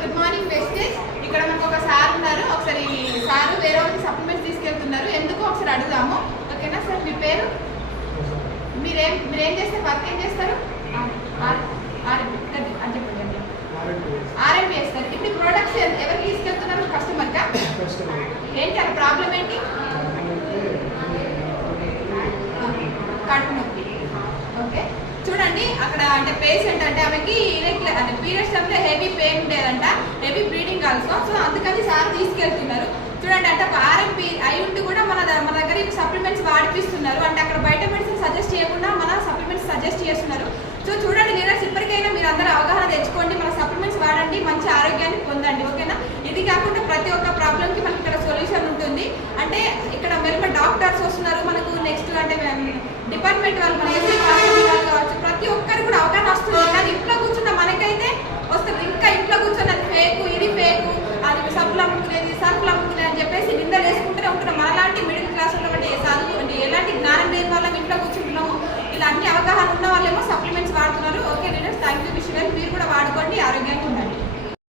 Good morning wastage. ఇక్కడ మనకు ఒక సార్ ఉన్నారు. ఒకసారి సార్ వేరే వాళ్ళకి సప్లిమెంట్స్ తీసుకెళ్తున్నారు. ఎందుకు ఒకసారి అడుగుదాము. ఓకేనా సార్? మీ పేరు? మీరేం చేస్తారు? వర్క్ ఏం చేస్తారు? చెప్పండి. ఆర్ఎంపీ చేస్తారు. ఇప్పుడు ప్రొడక్ట్స్ ఎవరికి తీసుకెళ్తున్నారు? కస్టమర్ కా? ఏంటి అక్కడ ప్రాబ్లం ఏంటి? కడుపు నొప్పి. ఓకే, చూడండి అక్కడ అంటే పేషెంట్ అంటే ఆమెకి ఇరెగ్యులర్ అంటే పీరియడ్స్ టైంలో హెవీ పెయిన్ ఉండేదంట, హెవీ బ్లీడింగ్ ఆల్సో. సో అందుకని సార్ తీసుకెళ్తున్నారు. చూడండి అంటే ఆర్ఎంపీ అయి ఉండి కూడా మన దగ్గర సప్లిమెంట్స్ వాడిపిస్తున్నారు. అంటే అక్కడ బయట మెడిసిన్ సజెస్ట్ చేయకుండా మన సప్లిమెంట్స్ సజెస్ట్ చేస్తున్నారు. సో చూడండి లీడర్స్, ఇప్పటికైనా మీరు అందరూ అవగాహన తెచ్చుకోండి, మన సప్లిమెంట్స్ వాడండి, మంచి ఆరోగ్యాన్ని పొందండి. ఓకేనా? ఇది కాకుండా ప్రతి ఒక్క ప్రాబ్లంకి మనకి ఇక్కడ సొల్యూషన్ ఉంటుంది. అంటే ఇక్కడ మెరుగు డాక్టర్స్ వస్తున్నారు మనకు. నెక్స్ట్ అంటే డిపార్ట్మెంట్ వాళ్ళు మన ఎస్సీ వాళ్ళు కావచ్చు, ప్రతి ఒక్కరికి కూడా అవగాహన వస్తుంది. కానీ